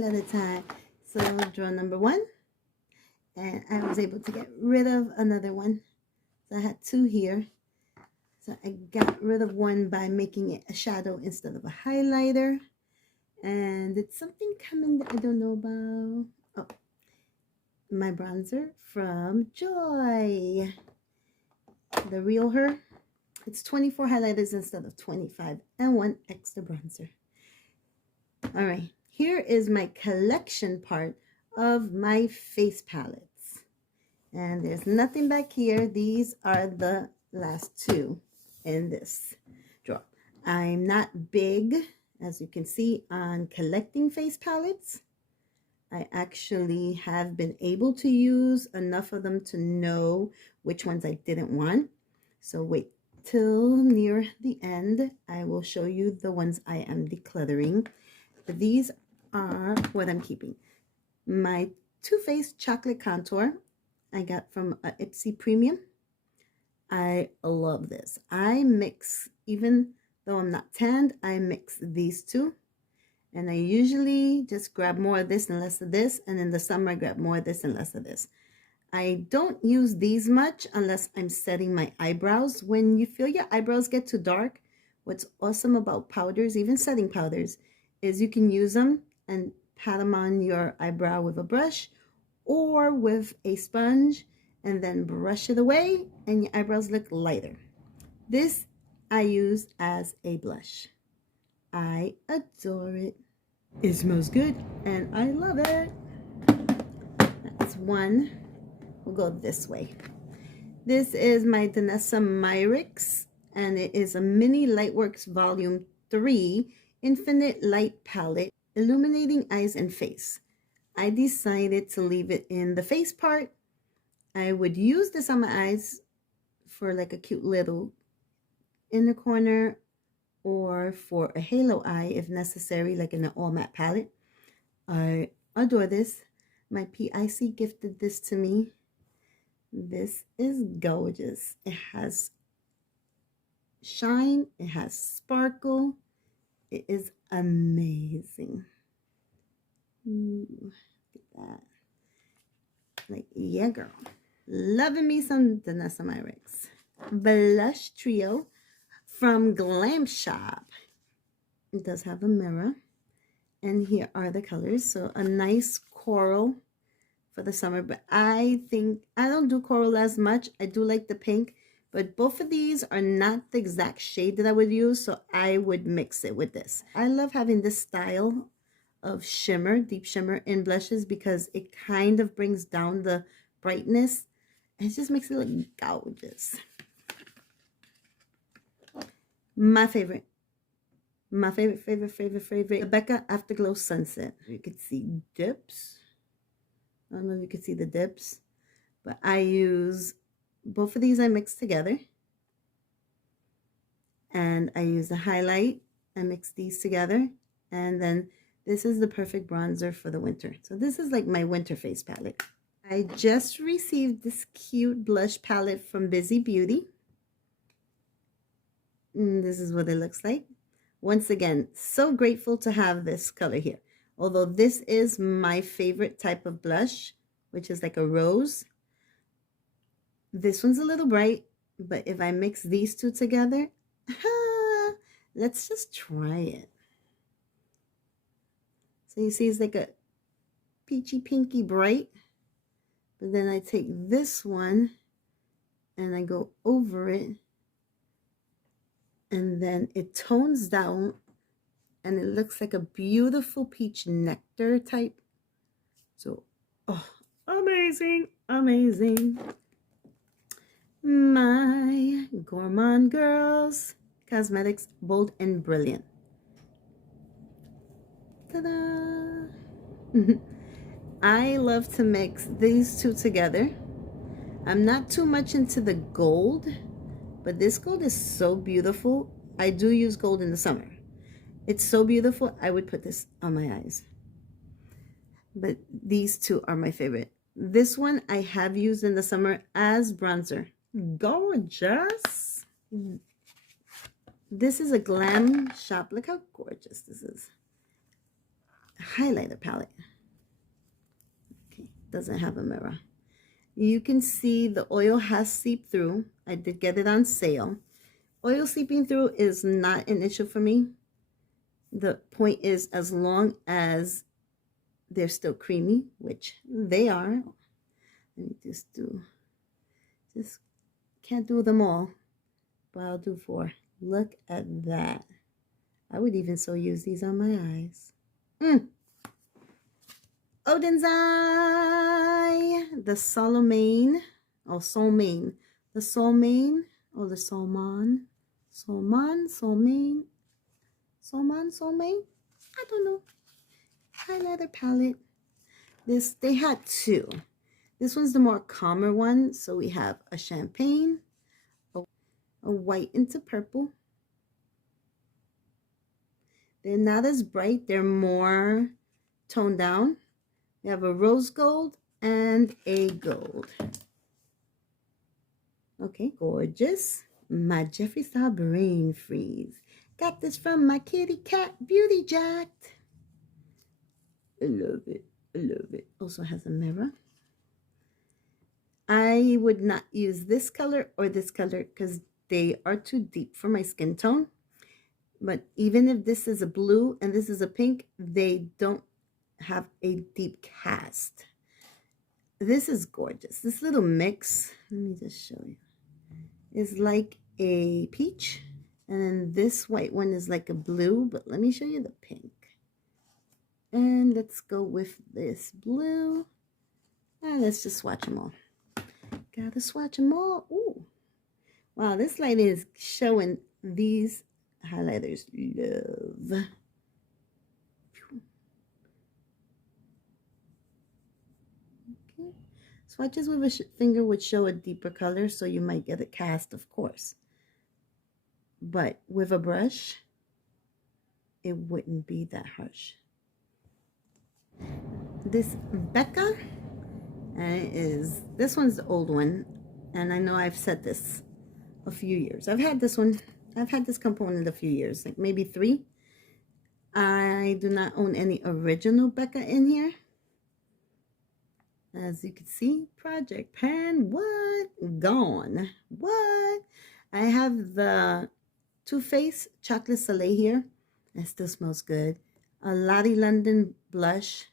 declutter time. So draw number 1, and I was able to get rid of another one. So I had 2 here. So I got rid of one by making it a shadow instead of a highlighter. And it's something coming that I don't know about. Oh, my bronzer from Joy. The Real Her. It's 24 highlighters instead of 25 and 1 extra bronzer. All right, here is my collection part of my face palettes. And there's nothing back here. These are the last 2 in this drawer. I'm not big, as you can see, on collecting face palettes. I actually have been able to use enough of them to know which ones I didn't want. So wait till near the end. I will show you the ones I am decluttering. But these are what I'm keeping. My Too Faced Chocolate Contour I got from Ipsy Premium. I love this. I mix, even though I'm not tanned, I mix these 2. And I usually just grab more of this and less of this. And in the summer, I grab more of this and less of this. I don't use these much unless I'm setting my eyebrows. When you feel your eyebrows get too dark, what's awesome about powders, even setting powders, is you can use them and pat them on your eyebrow with a brush or with a sponge and then brush it away and your eyebrows look lighter. This I use as a blush. I adore it. It smells good and I love it. That's one. We'll go this way. This is my Danessa Myrix, and it is a mini Lightworks Volume 3 Infinite Light Palette, illuminating eyes and face. I decided to leave it in the face part. I would use this on my eyes for like a cute little inner corner or for a halo eye if necessary, like in an all matte palette. I adore this. My PIC gifted this to me. This is gorgeous. It has shine, it has sparkle. It is amazing. Ooh, look at that. Like, yeah, girl. Loving me some Danessa Myrix. Blush Trio from Glam Shop. It does have a mirror. And here are the colors. So a nice coral for the summer. But I think, I don't do coral as much. I do like the pink. But both of these are not the exact shade that I would use. So I would mix it with this. I love having this style of shimmer, deep shimmer in blushes because it kind of brings down the brightness. It just makes it look gorgeous. My favorite, the Becca Afterglow Sunset. You could see dips. I don't know if you could see the dips, but I use both of these. I mix together, and I use the highlight. I mix these together, and then this is the perfect bronzer for the winter. So this is like my winter face palette. I just received this cute blush palette from Busy Beauty. And this is what it looks like. Once again, so grateful to have this color here. Although this is my favorite type of blush, which is like a rose. This one's a little bright, but if I mix these two together, let's just try it. So you see it's like a peachy pinky bright. But then I take this one and I go over it. And then it tones down and it looks like a beautiful peach nectar type. So, oh, amazing, amazing. My Guaman Girls Cosmetics Bold and Brilliant. Ta-da! I love to mix these two together. I'm not too much into the gold, but this gold is so beautiful. I do use gold in the summer. It's so beautiful, I would put this on my eyes. But these two are my favorite. This one I have used in the summer as bronzer. Gorgeous. This is a Glam Shop. Look how gorgeous this is. highlighter palette. Okay, doesn't have a mirror. You can see the oil has seeped through. I did get it on sale. Oil seeping through is not an issue for me. The point is, as long as they're still creamy, which they are. Let me just can't do them all, but I'll do 4. Look at that. I would even so use these on my eyes. Odin's Eye, the Solomane, or Solmane, the Solmane, or the Solman, Solmane, I don't know. Highlighter palette. They had 2. This one's the more calmer one. So we have a champagne, a white into purple. They're not as bright. They're more toned down. We have a rose gold and a gold. Okay, gorgeous. My Jeffree Star Brain Freeze. Got this from my kitty cat, Beauty Jacked. I love it. I love it. Also has a mirror. I would not use this color or this color because they are too deep for my skin tone. But even if this is a blue and this is a pink, they don't have a deep cast. This is gorgeous. This little mix, let me just show you, is like a peach. And then this white one is like a blue, but let me show you the pink. And let's go with this blue. And let's just swatch them all. Gotta swatch them all. Ooh. Wow, this light is showing these highlighters love. Okay. Swatches with a finger would show a deeper color, so you might get a cast, of course. But with a brush, it wouldn't be that harsh. This Becca, and this one's the old one, and I know I've said this a few years. I've had this component a few years, like maybe 3. I do not own any original Becca in here. As you can see, Project Pan, what? Gone. What? I have the Too Faced Chocolate Soleil here. It still smells good. A Lottie London blush.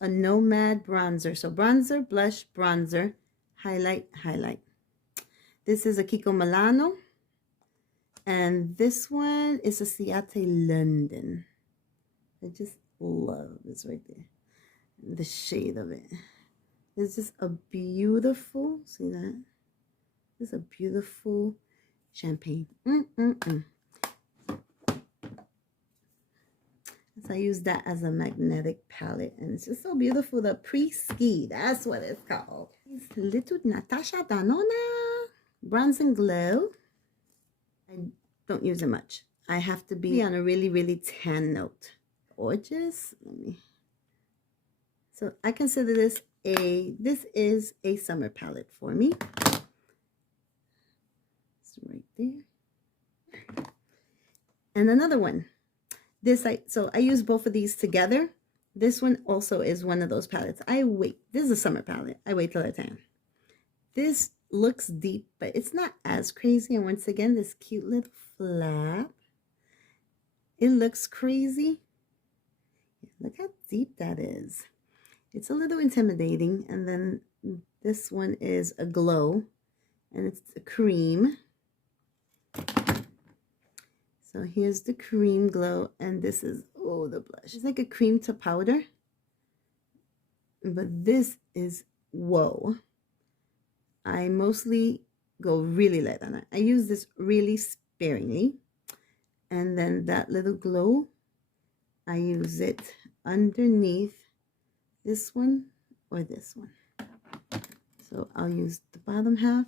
A Nomad bronzer. So bronzer, blush, bronzer, highlight, highlight. This is a Kiko Milano. And this one is a Ciate London. I just love this right there. The shade of it. It's just a beautiful, see that? It's a beautiful champagne. So I use that as a magnetic palette, and it's just so beautiful. The Pre-Ski, that's what it's called. Little Natasha Danona Bronze and Glow. I don't use it much. I have to be on a really, really tan note. Gorgeous. So I consider this is a summer palette for me. It's right there. And another one. So I use both of these together. This one also is one of those palettes. This is a summer palette. I wait till I tan. This looks deep, but it's not as crazy. And once again, this cute little flap. It looks crazy. Look how deep that is. It's a little intimidating. And then this one is a glow, and it's a cream. So here's the cream glow, and this is, oh, the blush. It's like a cream to powder, but this is, whoa. I mostly go really light on it. I use this really sparingly. And then that little glow, I use it underneath this one or this one. So I'll use the bottom half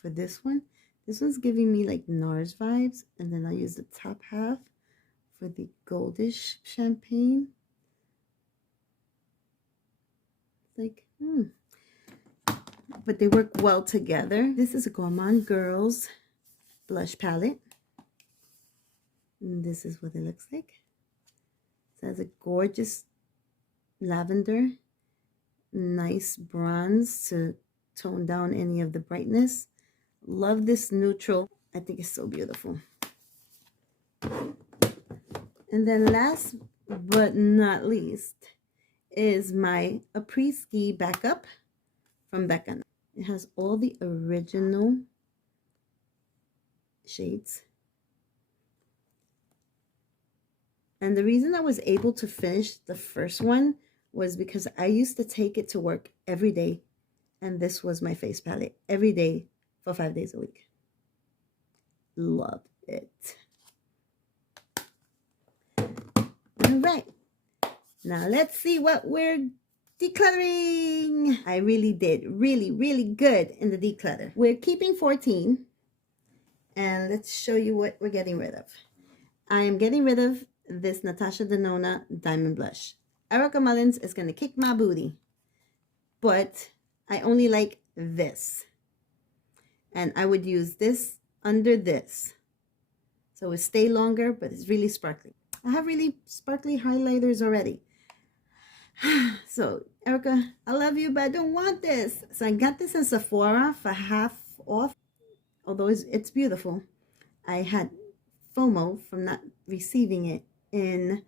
for this one. This one's giving me like NARS vibes, and then I'll use the top half for the goldish champagne. It's like, but they work well together. This is a Guaman Girls blush palette. And this is what it looks like. So it has a gorgeous lavender, nice bronze to tone down any of the brightness. Love this neutral. I think it's so beautiful. And then last but not least is my après-ski backup from Becca. It has all the original shades. And the reason I was able to finish the first one was because I used to take it to work every day. And this was my face palette every day for 5 days a week. Love it. All right. Now let's see what we're decluttering. I really did really good in the declutter. We're keeping 14. And let's show you what we're getting rid of. I am getting rid of this Natasha Denona Diamond Blush. Erica Mullins is going to kick my booty. But I only like this. And I would use this under this. So it stay longer, but it's really sparkly. I have really sparkly highlighters already. So, Erica, I love you, but I don't want this. So I got this in Sephora for half off. Although it's beautiful. I had FOMO from not receiving it in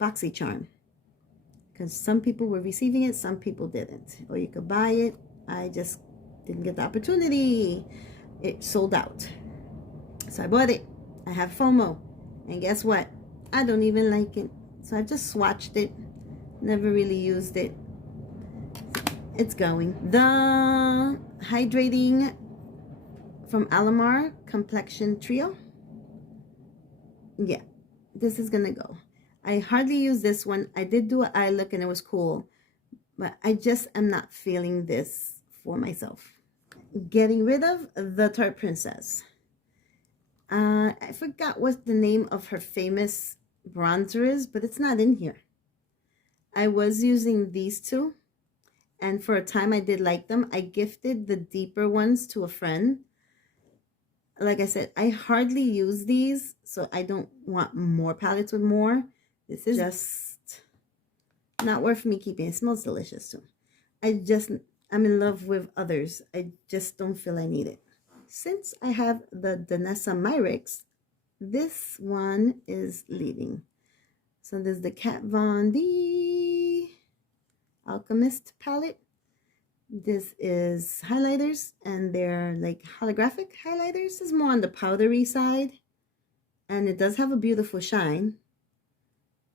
BoxyCharm. Because some people were receiving it, some people didn't. Or you could buy it. I just didn't get the opportunity. It sold out. So I bought it. I have FOMO. And guess what? I don't even like it. So I just swatched it. Never really used it. It's going. The hydrating from Alamar Complexion Trio. Yeah, this is gonna go. I hardly use this one. I did do an eye look and it was cool. But I just am not feeling this for myself. Getting rid of the Tarte Princess. I forgot what the name of her famous bronzer is, but it's not in here. I was using these two, and for a time I did like them. I gifted the deeper ones to a friend. Like I said, I hardly use these, so I don't want more palettes with more. This is just not worth me keeping. It smells delicious too. I'm in love with others. I just don't feel I need it. Since I have the Danessa Myricks, this one is leaving. So there's the Kat Von D Alchemist Palette. This is highlighters, and they're like holographic highlighters. This is more on the powdery side, and it does have a beautiful shine.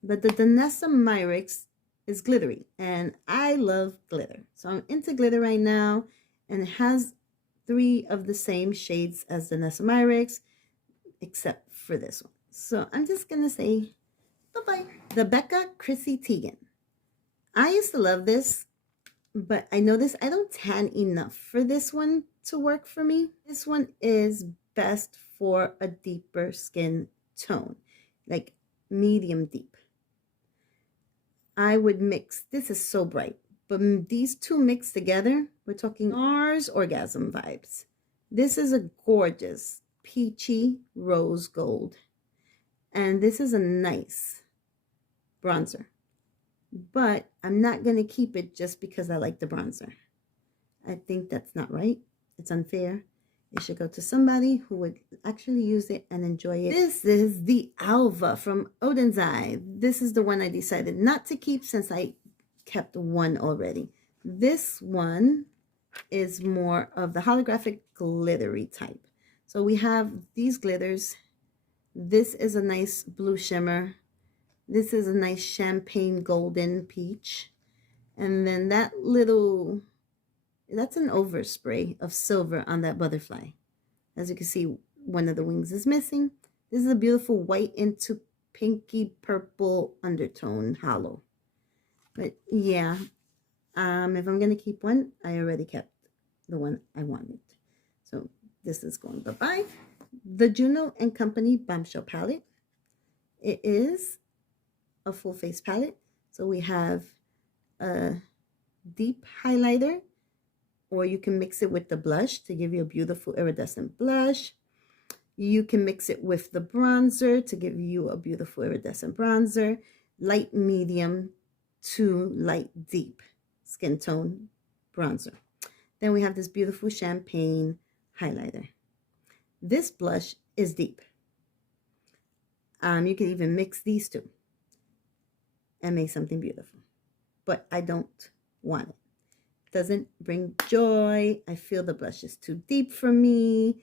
But the Danessa Myricks is glittery, and I love glitter. So I'm into glitter right now, and it has 3 of the same shades as the Danessa Myricks, except for this one. So I'm just going to say bye-bye. The Becca Chrissy Teigen. I used to love this, but I noticed I don't tan enough for this one to work for me. This one is best for a deeper skin tone, like medium deep. I would mix, this is so bright, but these two mixed together, we're talking Mars Orgasm vibes. This is a gorgeous peachy rose gold. And this is a nice bronzer. But I'm not going to keep it just because I like the bronzer. I think that's not right. It's unfair. It should go to somebody who would actually use it and enjoy it. This is the Alva from Odin's Eye. This is the one I decided not to keep since I kept one already. This one is more of the holographic glittery type. So we have these glitters. This is a nice blue shimmer. This is a nice champagne golden peach. And then that little, that's an overspray of silver on that butterfly. As you can see, one of the wings is missing. This is a beautiful white into pinky purple undertone hollow. But yeah, if I'm going to keep one, I already kept the one I wanted. So this is going bye-bye. The Juno and Company Bombshell palette. It is a full face palette. So we have a deep highlighter, or you can mix it with the blush to give you a beautiful iridescent blush. You can mix it with the bronzer to give you a beautiful iridescent bronzer. Light, medium, to light deep skin tone bronzer. Then we have this beautiful champagne highlighter. This blush is deep. You can even mix these two and make something beautiful. But I don't want it. Doesn't bring joy. I feel the blush is too deep for me.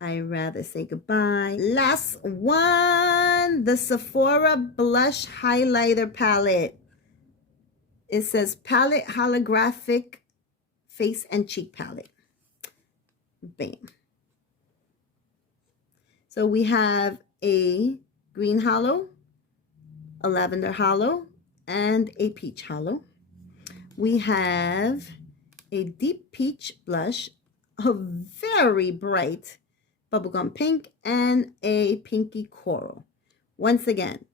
I rather say goodbye. Last one, the Sephora Blush Highlighter Palette. It says Palette Holographic Face and Cheek Palette. Bam. So we have a green hollow, a lavender hollow, and a peach hollow. We have a deep peach blush, a very bright bubblegum pink, and a pinky coral. Once again,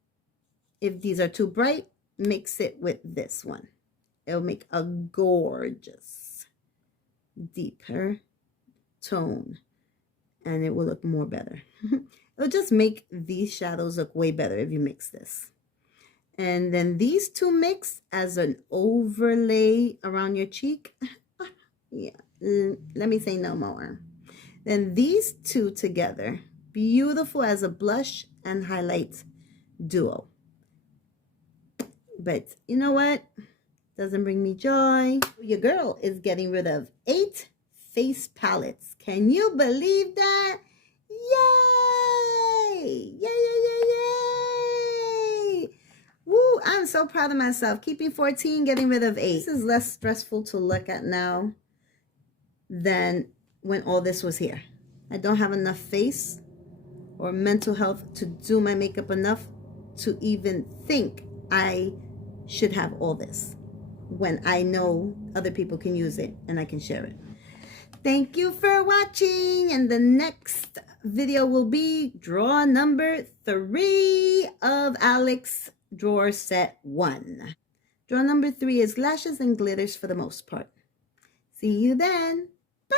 if these are too bright, mix it with this one. It'll make a gorgeous, deeper tone, and it will look more better. It'll just make these shadows look way better if you mix this. And then these two mix as an overlay around your cheek. Yeah, let me say no more. Then these two together, beautiful as a blush and highlight duo. But you know what? Doesn't bring me joy. Your girl is getting rid of 8 face palettes. Can you believe that? Yay! Yay, yay, yay, yay! Woo, I'm so proud of myself. Keeping 14, getting rid of 8. This is less stressful to look at now than when all this was here. I don't have enough face or mental health to do my makeup enough to even think I should have all this when I know other people can use it and I can share it. Thank you for watching, and the next video will be drawer number 3 of Alex drawer set 1. Drawer number 3 is lashes and glitters for the most part. See you then. Bye!